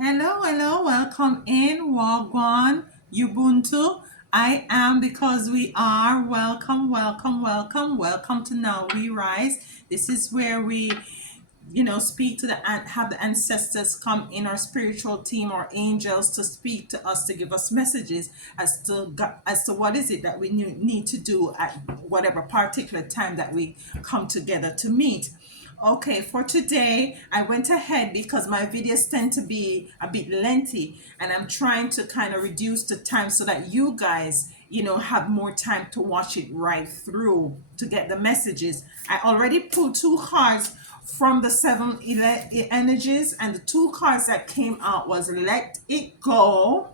Hello, welcome in Wagwan, Ubuntu. I am because we are. Welcome to Now We Rise. This is where we, speak to have the ancestors come in, our spiritual team or angels to speak to us, to give us messages as to what is it that we need to do at whatever particular time that we come together to meet. Okay, for today, I went ahead because my videos tend to be a bit lengthy, and I'm trying to kind of reduce the time so that you guys, have more time to watch it right through to get the messages. I already pulled two cards from the energies, and the two cards that came out was Let It Go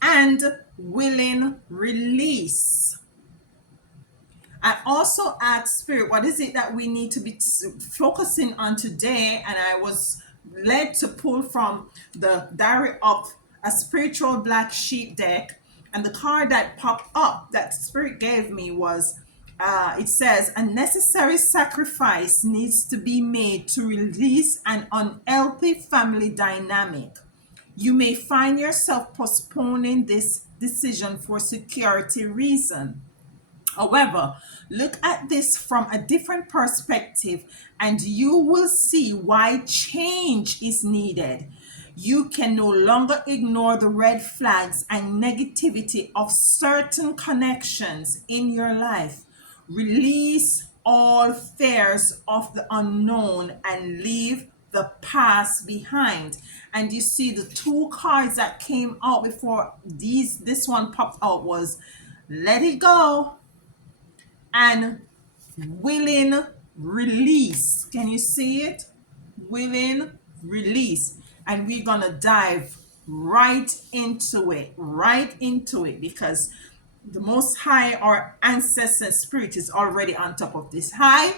and Willing Release. I also asked Spirit, what is it that we need to be focusing on today? And I was led to pull from the Diary of a Spiritual Black Sheep deck. And the card that popped up that Spirit gave me was it says, a necessary sacrifice needs to be made to release an unhealthy family dynamic. You may find yourself postponing this decision for security reason. However, look at this from a different perspective and you will see why change is needed. You can no longer ignore the red flags and negativity of certain connections in your life. Release all fears of the unknown and leave the past behind. And you see the two cards that came out before this one popped out was Let It Go and Willing Release. Can you see it? Willing Release. And we're going to dive right into it, because the Most High, our ancestor spirit, is already on top of this. Hi,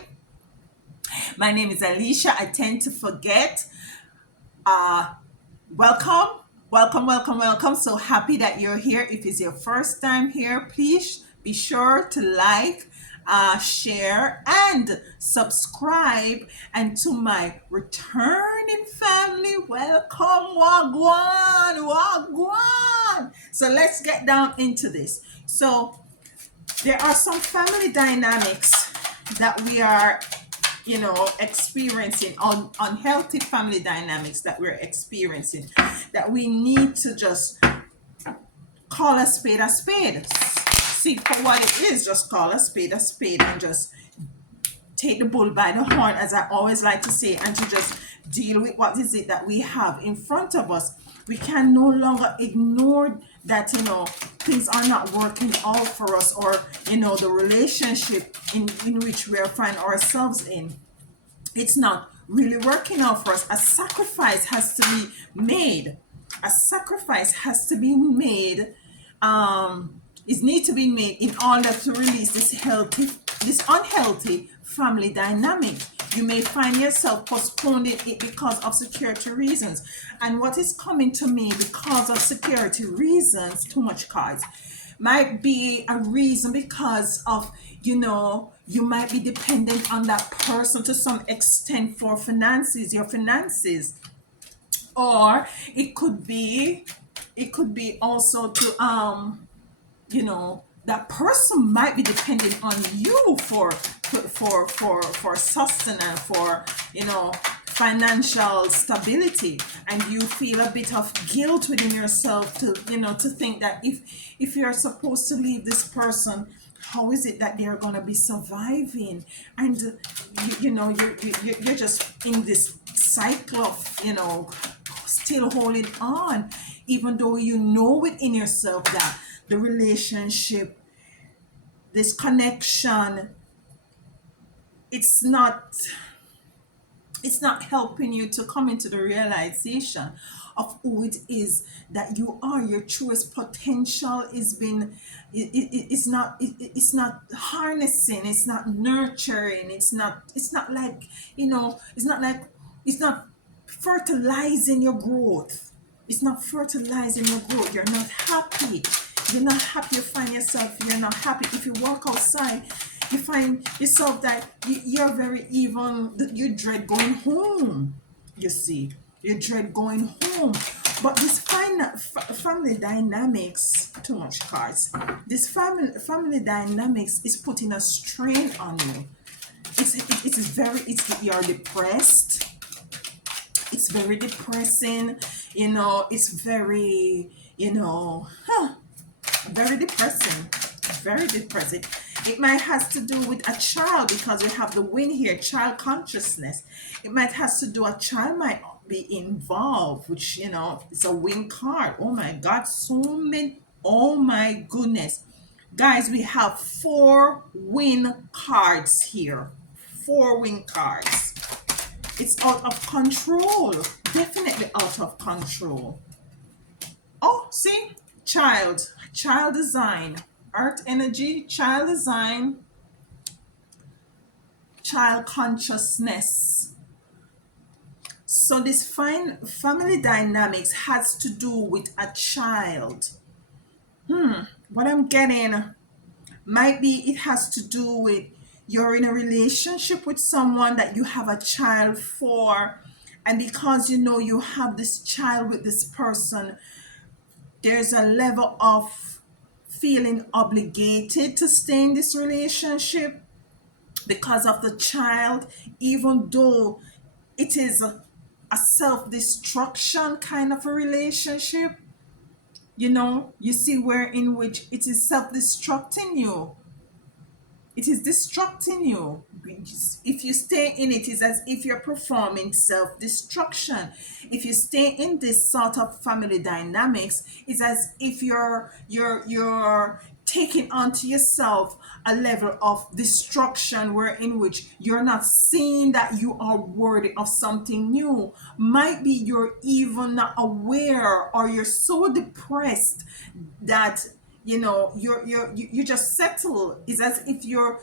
my name is Alicia. I tend to forget. Welcome. So happy that you're here. If it's your first time here, please be sure to like, share, and subscribe. And to my returning family, welcome, Wagwan. So let's get down into this. So there are some family dynamics that we are experiencing, unhealthy family dynamics that we're experiencing, that we need to just call a spade a spade. See for what it is, just call a spade, and just take the bull by the horn, as I always like to say, and to just deal with what is it that we have in front of us. We can no longer ignore that things are not working out for us, or the relationship in which we are finding ourselves in, it's not really working out for us. A sacrifice has to be made. It needs to be made in order to release this unhealthy family dynamic. You may find yourself postponing it because of security reasons. And what is coming to me because of security reasons, too much cards, might be a reason because of, you might be dependent on that person to some extent for your finances. Or it could be also to that person might be dependent on you for sustenance, for financial stability, and you feel a bit of guilt within yourself to think that if you're supposed to leave this person, how is it that they're going to be surviving? And you're just in this cycle of still holding on, even though you know within yourself that the relationship, this connection, it's not helping you to come into the realization of who it is that you are. Your truest potential is been it's not harnessing, it's not nurturing, it's not fertilizing your growth. You're not happy. You find yourself, you're not happy. If you walk outside, you find yourself that you're very even, you dread going home, you see. You dread going home. But this family dynamics, too much cards. This family dynamics is putting a strain on you. It is very, you're depressed. It's very depressing. It's very, very depressing. Very depressing. It might has to do with a child because we have the win here, child consciousness. It might has to do, a child might be involved, which it's a win card. Oh my God, so many. Oh my goodness, guys, we have four win cards here. Four win cards. It's out of control. Definitely out of control. Oh, see? Child design. Earth energy, child design, child consciousness. So this fine family dynamics has to do with a child. What I'm getting might be it has to do with you're in a relationship with someone that you have a child for, and because you have this child with this person, there's a level of feeling obligated to stay in this relationship because of the child, even though it is a self-destruction kind of a relationship. You see where in which it is self-destructing you. It is destructing you. If you stay in it, it's as if you're performing self-destruction. If you stay in this sort of family dynamics, it's as if you're taking onto yourself a level of destruction where in which you're not seeing that you are worthy of something new. Might be you're even not aware, or you're so depressed that you just settle. It's as if you're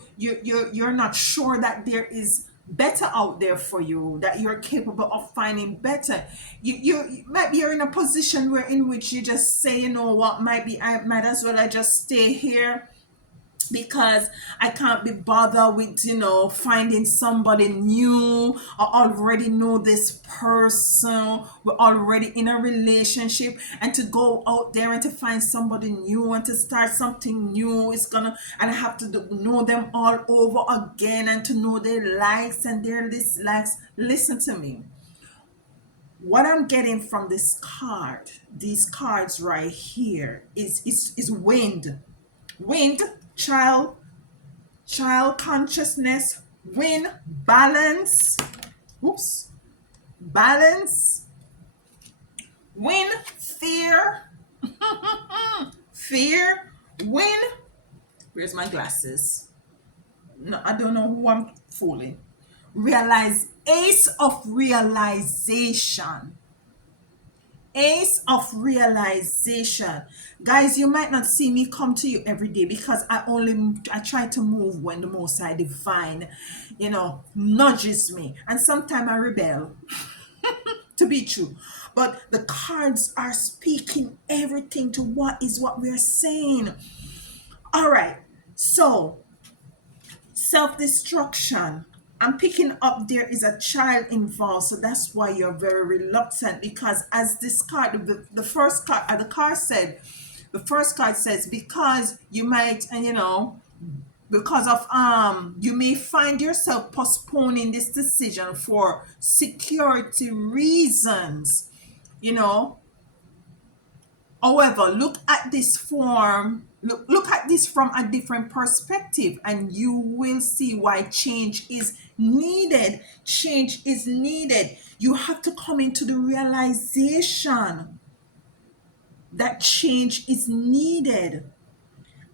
not sure that there is better out there for you, that you're capable of finding better. Maybe you're in a position where in which you just say, what, might be I might as well I just stay here because I can't be bothered with finding somebody new. I already know this person, we're already in a relationship, and to go out there and to find somebody new and to start something new, it's gonna and I have to know them all over again, and to know their likes and their dislikes. Listen to me. What I'm getting from these cards right here is wind, child, consciousness, win, balance, oops, balance, win, fear, fear, win. Where's my glasses? No, I don't know who I'm fooling. Realize, ace of realization. Ace of realization. Guys, you might not see me come to you every day because I try to move when the Most High Divine nudges me, and sometimes I rebel, to be true. But the cards are speaking everything to what we're saying. All right, so self-destruction, I'm picking up there is a child involved, so that's why you're very reluctant, because as this card, the first card, the first card says, because you might, and because of you may find yourself postponing this decision for security reasons. you know However, look at this from a different perspective, and you will see why change is needed. Change is needed. You have to come into the realization that change is needed.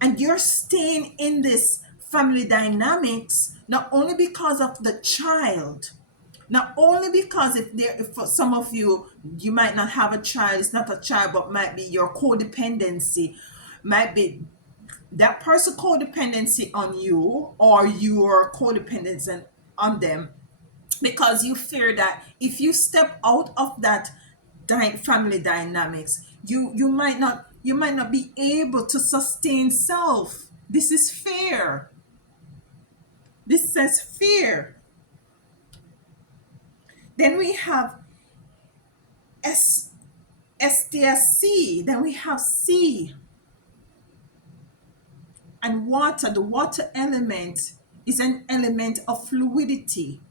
And you're staying in this family dynamics not only because of the child, not only because if for some of you, you might not have a child, it's not a child, but might be your codependency, might be that person codependency on you, or your codependency on them, because you fear that if you step out of that family dynamics, you might not be able to sustain self. This is fear. This says fear. Then we have S STSC, then we have sea and water. The water element is an element of fluidity,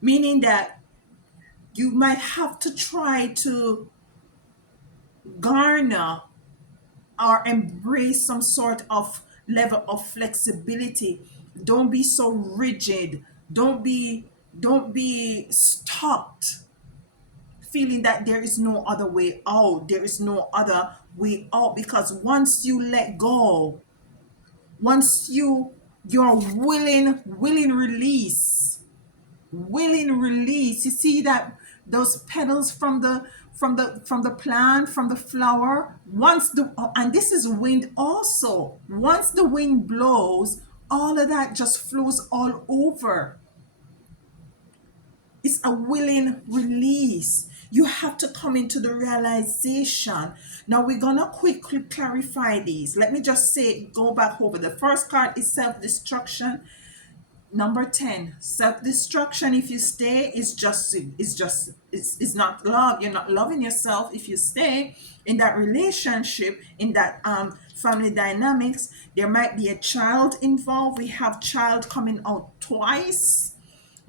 meaning that you might have to try to garner or embrace some sort of level of flexibility. Don't be so rigid. Don't be stuck feeling that there is no other way out. There is no other way out, because once you let go, once you're willing release, you see that those petals from the plant, from the flower, once the and this is wind also, once the wind blows, all of that just flows all over. It's a willing release. You have to come into the realization. Now we're gonna quickly clarify these. Let me just say, go back over. The first card is self-destruction. Number 10, self-destruction. If you stay, it's not love. You're not loving yourself if you stay in that relationship, in that family dynamics. There might be a child involved. We have child coming out twice.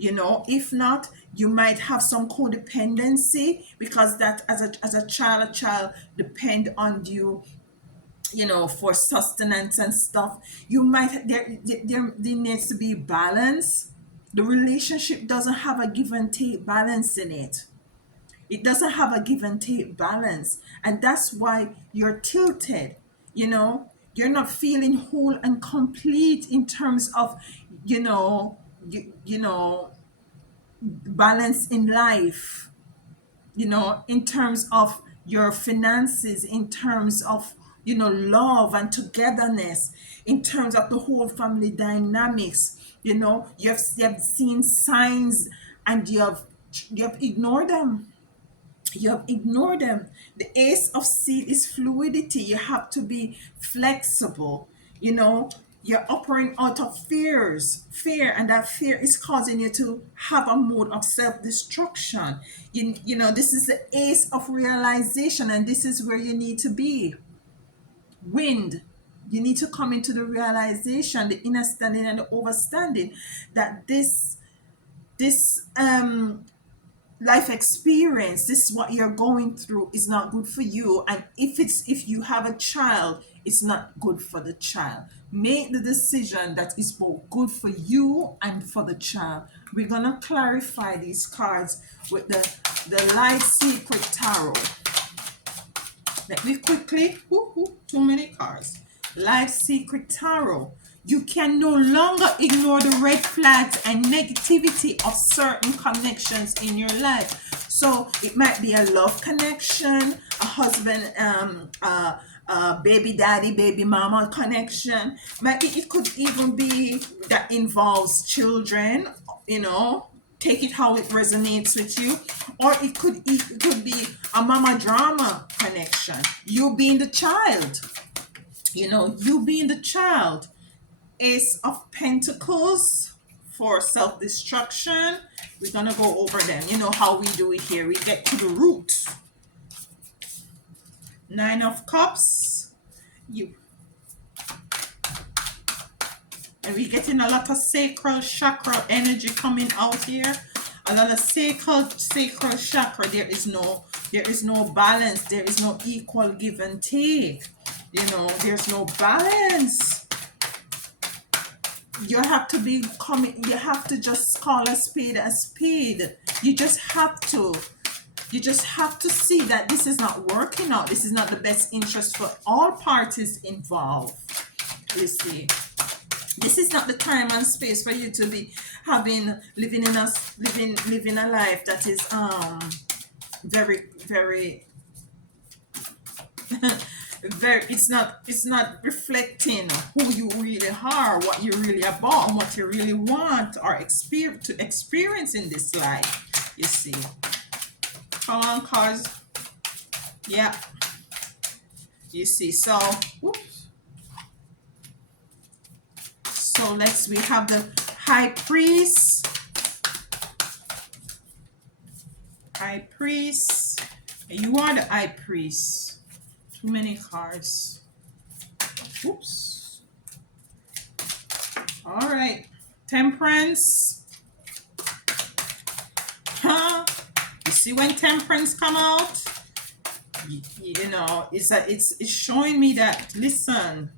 If not, you might have some codependency, because that as a child depend on you, for sustenance and stuff. You might there needs to be balance. The relationship doesn't have a give and take balance in it. It doesn't have a give and take balance, and that's why you're tilted. You're not feeling whole and complete in terms of, you know balance in life, in terms of your finances, in terms of, love and togetherness, in terms of the whole family dynamics. You have seen signs, and you have ignored them. The ace of seed is fluidity. You have to be flexible. You're operating out of fear, and that fear is causing you to have a mode of self-destruction. This is the ace of realization, and this is where you need to be. Wind. You need to come into the realization, the understanding and the overstanding, that this life experience, this is what you're going through, is not good for you. And if you have a child, it's not good for the child. Make the decision that is both good for you and for the child. We're gonna clarify these cards with the Light Secret Tarot. Let me quickly, too many cards. Life Secret Tarot. You can no longer ignore the red flags and negativity of certain connections in your life. So it might be a love connection, a husband, baby daddy, baby mama connection. Maybe it could even be that involves children, take it how it resonates with you. Or it could be a mama drama connection. You being the child. You being the child. Ace of Pentacles for self-destruction. We're gonna go over them. You know how we do it here. We get to the root. Nine of Cups. And we're getting a lot of sacral chakra energy coming out here. A lot of sacral chakra. There is no balance. There is no equal give and take. There's no balance. You have to just call a spade a spade. You just have to see that this is not working out. This is not the best interest for all parties involved. You see, this is not the time and space for you to be living a life that is very, very very, it's not reflecting who you really are, what you're really about, and what you really want or experience in this life. You see, come on, cards. Yeah, you see. So we have the High Priest. High Priest. You are the High Priest. Too many cards. Oops. All right. Temperance. Huh? You see when Temperance come out? You know, it's showing me that, listen,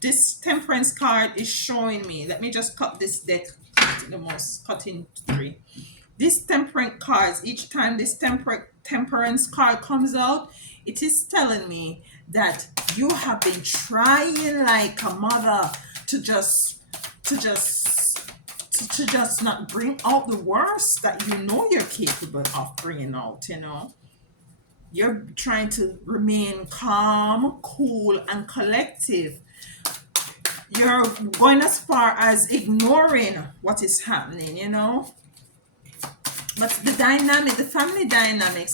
this Temperance card is showing me. Let me just cut this deck the most, cut in three. This Temperance cards, each time this Temperance card comes out, it is telling me that you have been trying like a mother to just to just to just not bring out the worst that you know you're capable of bringing out, you know. You're trying to remain calm, cool, and collective. You're going as far as ignoring what is happening, you know. But the dynamic, the family dynamics,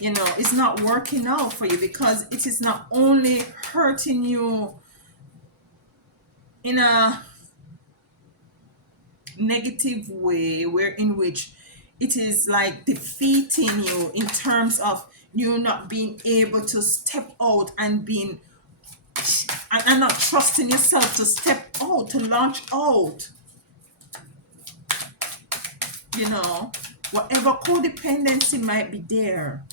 you know, is not working out for you, because it is not only hurting you in a negative way, where in which it is like defeating you in terms of you not being able to step out and being and not trusting yourself to step out, to launch out, you know, whatever codependency might be there.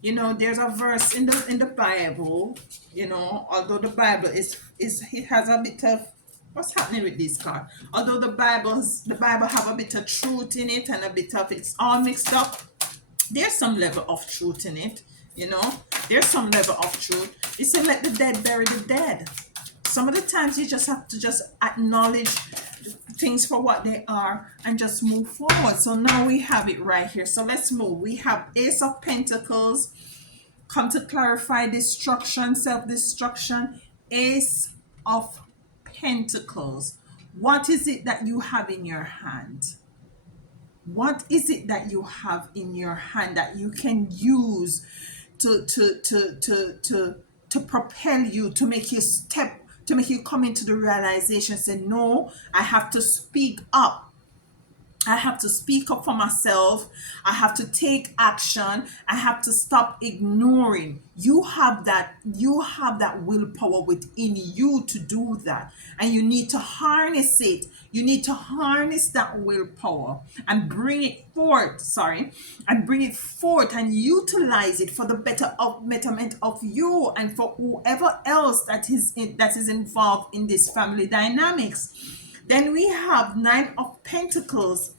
You know, there's a verse in the Bible, you know, although the Bible is it has a bit of what's happening with this card. Although the Bible have a bit of truth in it and a bit of it's all mixed up, there's some level of truth in it, you know. There's some level of truth. It said let the dead bury the dead. Some of the times you just have to just acknowledge things for what they are and just move forward. So now we have it right here. So let's move. We have Ace of Pentacles, come to clarify destruction, self-destruction. Ace of Pentacles. What is it that you have in your hand? What is it that you have in your hand that you can use to propel you, to make you step, to make you come into the realization, say, no, I have to speak up. I have to speak up for myself. I have to take action. I have to stop ignoring. You have that willpower within you to do that. And you need to harness it. You need to harness that willpower and bring it forth, and bring it forth and utilize it for the betterment of you and for whoever else that is involved in this family dynamics. Then we have Nine of Pentacles.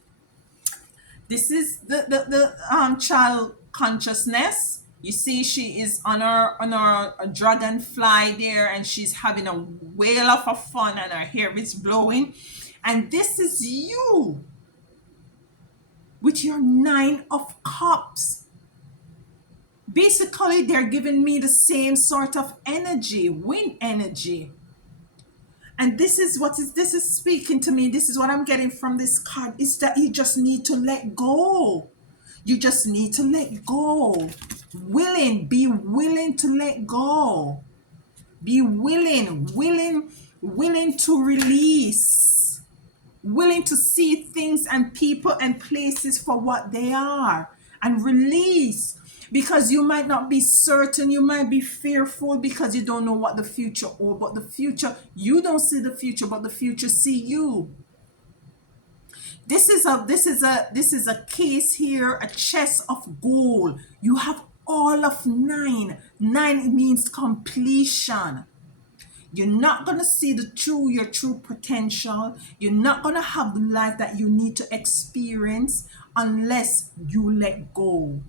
This is the child consciousness. You see, she is on her dragonfly there, and she's having a whale of a fun, and her hair is blowing. And this is you with your Nine of Cups. Basically, they're giving me the same sort of energy, wind energy. And this is speaking to me. This is what I'm getting from this card, is that you just need to let go. You just need to let go. Be willing to let go. Be willing to release. Willing to see things and people and places for what they are and release. Because you might not be certain, you might be fearful because you don't know what the future holds. But the future, you don't see the future, but the future see you. This is a case here, a chest of gold. You have all of nine. Nine means completion. You're not going to see your true potential. You're not going to have the life that you need to experience unless you let go.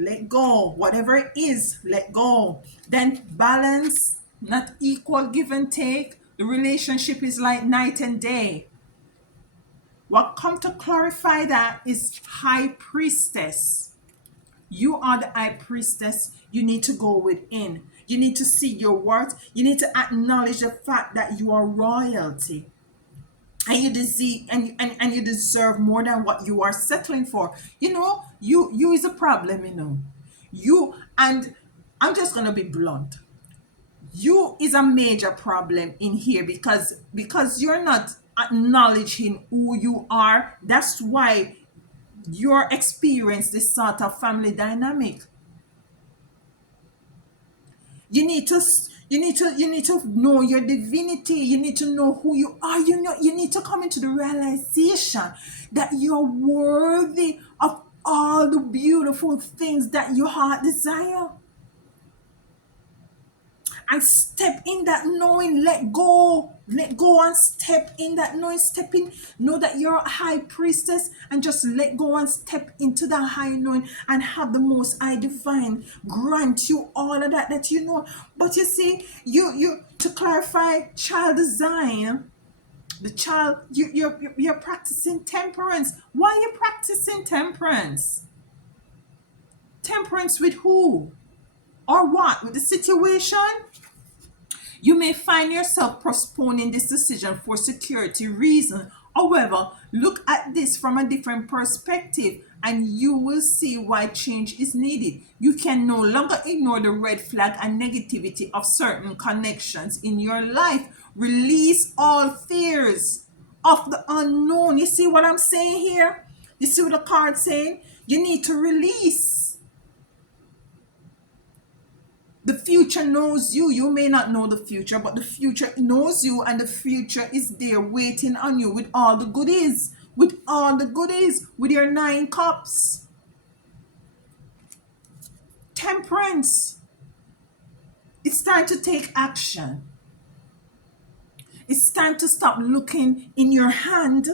Let go. Whatever it is, let go. Then balance, not equal, give and take. The relationship is like night and day. What come to clarify that is High Priestess. You are the High Priestess. You need to go within. You need to see your worth. You need to acknowledge the fact that you are royalty. And you deserve more than what you are settling for. You know, you is a problem, you know. You, and I'm just gonna be blunt. You is a major problem in here because you're not acknowledging who you are. That's why you're experience this sort of family dynamic. You need to you need to know your divinity. You need to know who you are. You need to come into the realization that you're worthy of all the beautiful things that your heart desire. And step in that knowing, let go and step in that knowing, step in, know that you're a high priestess, and just let go and step into that high knowing, and have the most high divine grant you all of that that you know. But you see, you to clarify child design, the child, you're practicing temperance. Why are you practicing temperance? Temperance with who or what? With the situation? You may find yourself postponing this decision for security reasons. However, look at this from a different perspective and you will see why change is needed. You can no longer ignore the red flag and negativity of certain connections in your life. Release all fears of the unknown. You see what I'm saying here? You see what the card's saying? You need to release. The future knows you. You may not know the future, but the future knows you, and the future is there waiting on you with all the goodies. With all the goodies. With your 9 cups. Temperance. It's time to take action. It's time to stop looking in your hand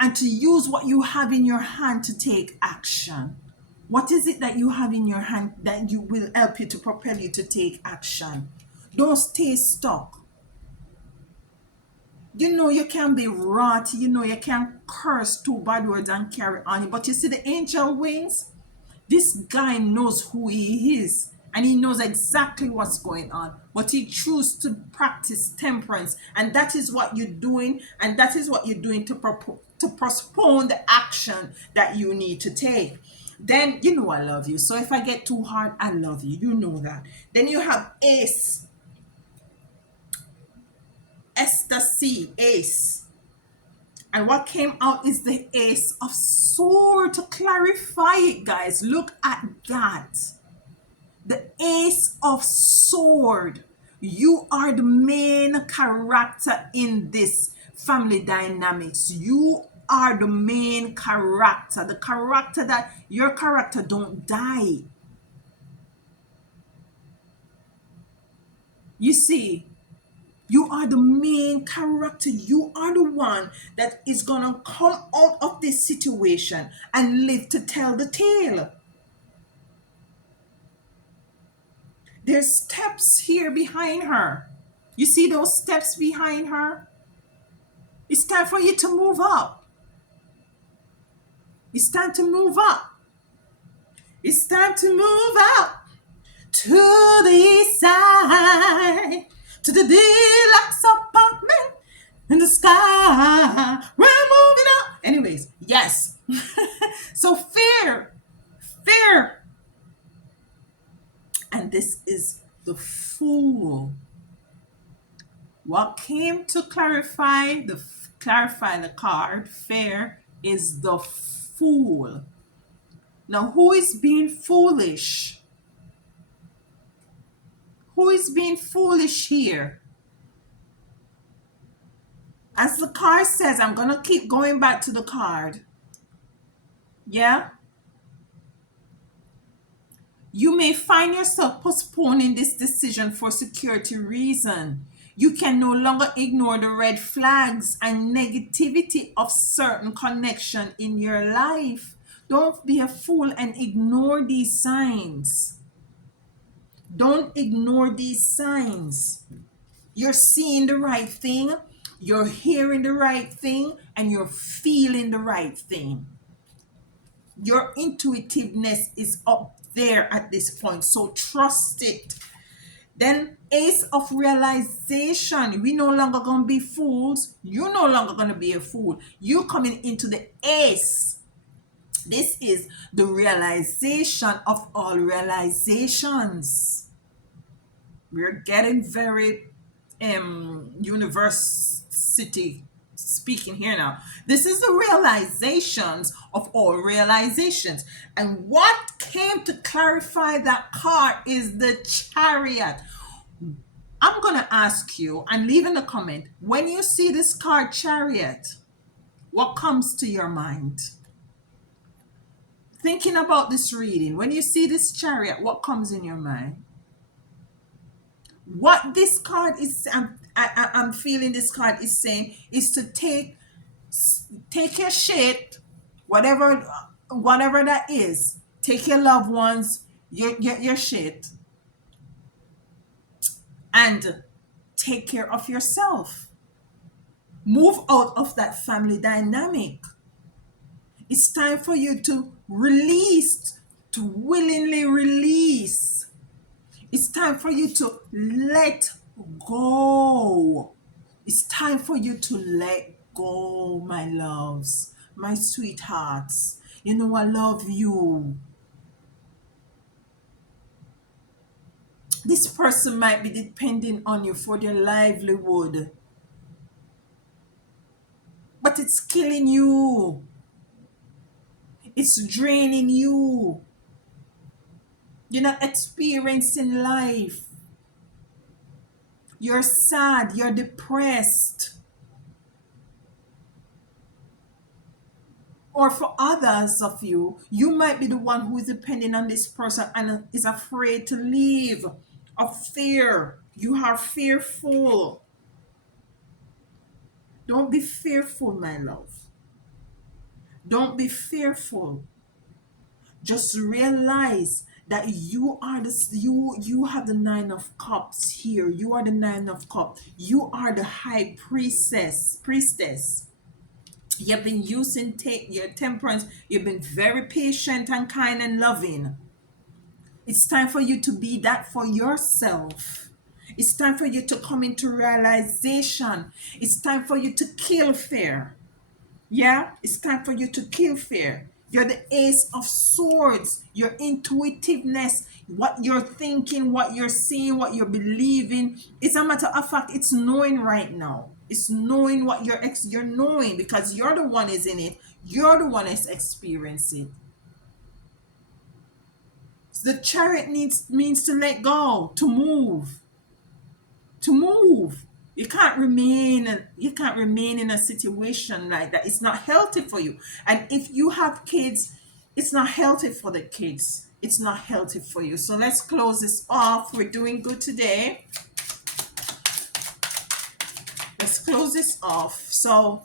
and to use what you have in your hand to take action. What is it that you have in your hand that you will help you to propel you to take action? Don't stay stuck. You know you can be wrought, you know you can curse 2 bad words and carry on. But you see the angel wings? This guy knows who he is and he knows exactly what's going on. But he chooses to practice temperance. And that is what you're doing. And that is what you're doing to postpone the action that you need to take. Then you know I love you. So if I get too hard, I love you. You know that. Then you have ace. Esther C. Ace. And what came out is the ace of sword. To clarify it, guys, look at that. The ace of sword. You are the main character in this family dynamics. You are the main character. The character that your character don't die. You see, you are the main character. You are the one that is going to come out of this situation and live to tell the tale. There's steps here behind her. You see those steps behind her? It's time for you to move up. It's time to move up. It's time to move up to the east side, to the deluxe apartment in the sky. We're moving up. Anyways, yes. So fear. And this is the Fool. What came to clarify the card, fear, is the Fool. Now, who is being foolish? Who is being foolish here? As the card says, I'm going to keep going back to the card. Yeah? You may find yourself postponing this decision for security reason. You can no longer ignore the red flags and negativity of certain connection in your life. Don't be a fool and ignore these signs. Don't ignore these signs. You're seeing the right thing, you're hearing the right thing, and you're feeling the right thing. Your intuitiveness is up there at this point, so trust it. Then ace of realization. We no longer gonna be fools. You're no longer gonna be a fool. You're coming into the ace. This is the realization of all realizations. We're getting very university speaking here now. This is the realizations of all realizations. And what came to clarify that card is the Chariot. I'm going to ask you and leave in a comment, when you see this card Chariot, what comes to your mind? Thinking about this reading, when you see this Chariot, what comes in your mind? What this card is, I'm feeling this card is saying is to take your shit, whatever that is. Take your loved ones, your shit, and take care of yourself. Move out of that family dynamic. It's time for you to release, to willingly release. It's time for you to let go. It's time for you to let go, my loves, my sweethearts. You know, I love you. This person might be depending on you for their livelihood, but it's killing you. It's draining you. You're not experiencing life. You're sad. You're depressed. Or for others of you, you might be the one who is depending on this person and is afraid to leave, of fear. You are fearful. Don't be fearful, my love. Don't be fearful. Just realize that you are you have the Nine of Cups here. You are the Nine of Cups. You are the high priestess. You've been using your temperance. You've been very patient and kind and loving. It's time for you to be that for yourself. It's time for you to come into realization. It's time for you to kill fear. Yeah, it's time for you to kill fear. You're the Ace of Swords. Your intuitiveness, what you're thinking, what you're seeing, what you're believing. It's a matter of fact, it's knowing right now. It's knowing what you're knowing, because you're the one is in it. You're the one is experiencing. The Chariot means to let go, to move. To move. You can't remain in a situation like that. It's not healthy for you. And if you have kids, it's not healthy for the kids. It's not healthy for you. So let's close this off. We're doing good today. Let's close this off. So,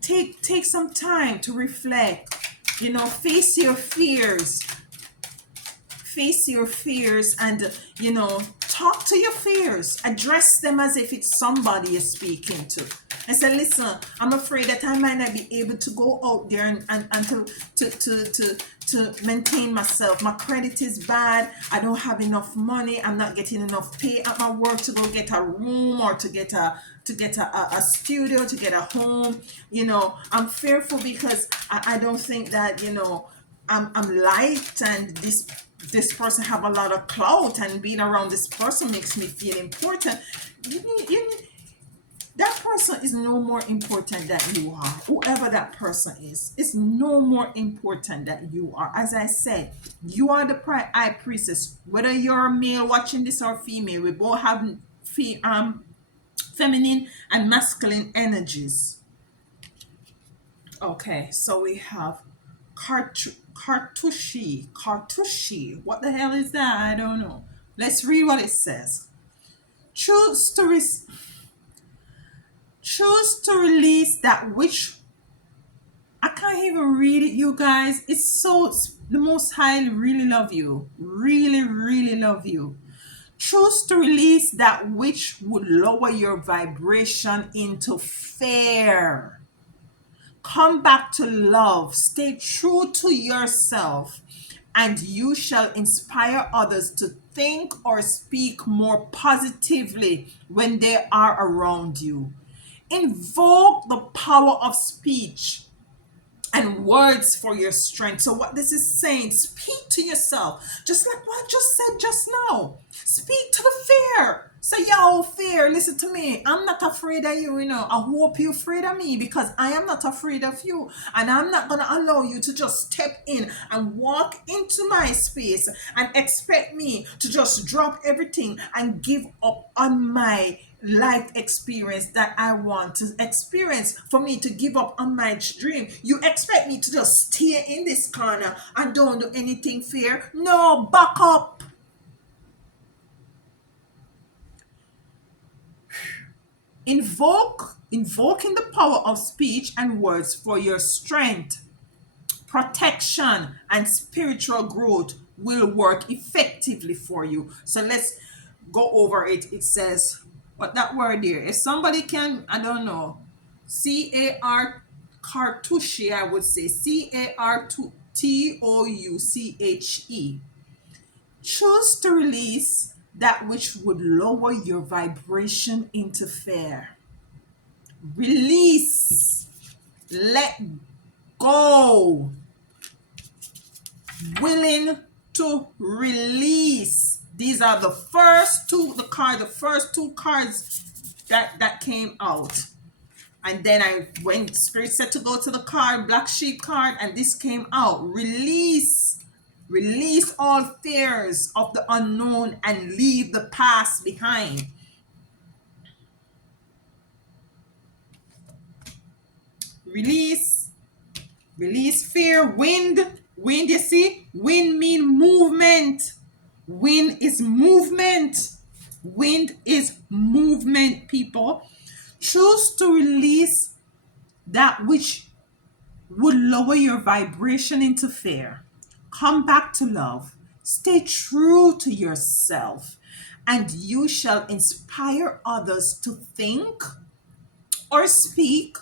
take some time to reflect. Face your fears. Face your fears and, talk to your fears. Address them as if it's somebody you're speaking to. And say, listen, I'm afraid that I might not be able to go out there and to maintain myself. My credit is bad. I don't have enough money. I'm not getting enough pay at my work to go get a room or to get a studio, to get a home. I'm fearful because I don't think that, I'm liked, and this person have a lot of clout, and being around this person makes me feel important. That person is no more important than you are. Whoever that person is no more important than you are. As I said, you are the high priestess. Whether you're a male watching this or female, we both have feminine and masculine energies. Okay, so we have Cartouche. What the hell is that? I don't know. Let's read what it says. Choose to release that which, I can't even read it, you guys. It's so, the Most High really love you. Really, really love you. Choose to release that which would lower your vibration into fear. Come back to love. Stay true to yourself, and you shall inspire others to think or speak more positively when they are around you. Invoke the power of speech and words for your strength. So what this is saying, speak to yourself, just like what I just said just now. Speak to the fear. So, yo, fear, listen to me. I'm not afraid of you, you know. I hope you're afraid of me because I am not afraid of you. And I'm not going to allow you to just step in and walk into my space and expect me to just drop everything and give up on my life experience that I want to experience, for me to give up on my dream. You expect me to just stay in this corner and don't do anything, fear? No, back up. Invoking the power of speech and words for your strength, protection, and spiritual growth will work effectively for you. So let's go over it. It says, what that word there? If somebody can, I don't know, C-A-R Cartouche, I would say Cartouche. Choose to release that which would lower your vibration into fear. Release, let go, willing to release. These are the first two cards that came out. And then I went, Spirit said to go to the card, Black Sheep card, and this came out. Release. Release all fears of the unknown and leave the past behind. Release. Release fear. Wind. Wind, you see? Wind mean movement. Wind is movement. Wind is movement, people. Choose to release that which would lower your vibration into fear. Come back to love. Stay true to yourself, and you shall inspire others to think or speak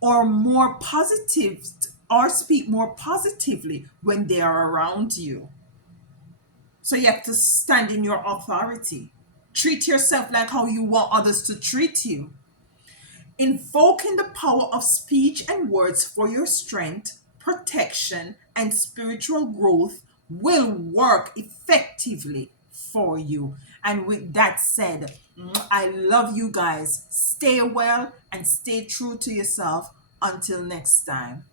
or more positive or speak more positively when they are around you. So you have to stand in your authority. Treat yourself like how you want others to treat you. Invoking the power of speech and words for your strength, protection, and spiritual growth will work effectively for you. And with that said, I love you guys. Stay well and stay true to yourself. Until next time.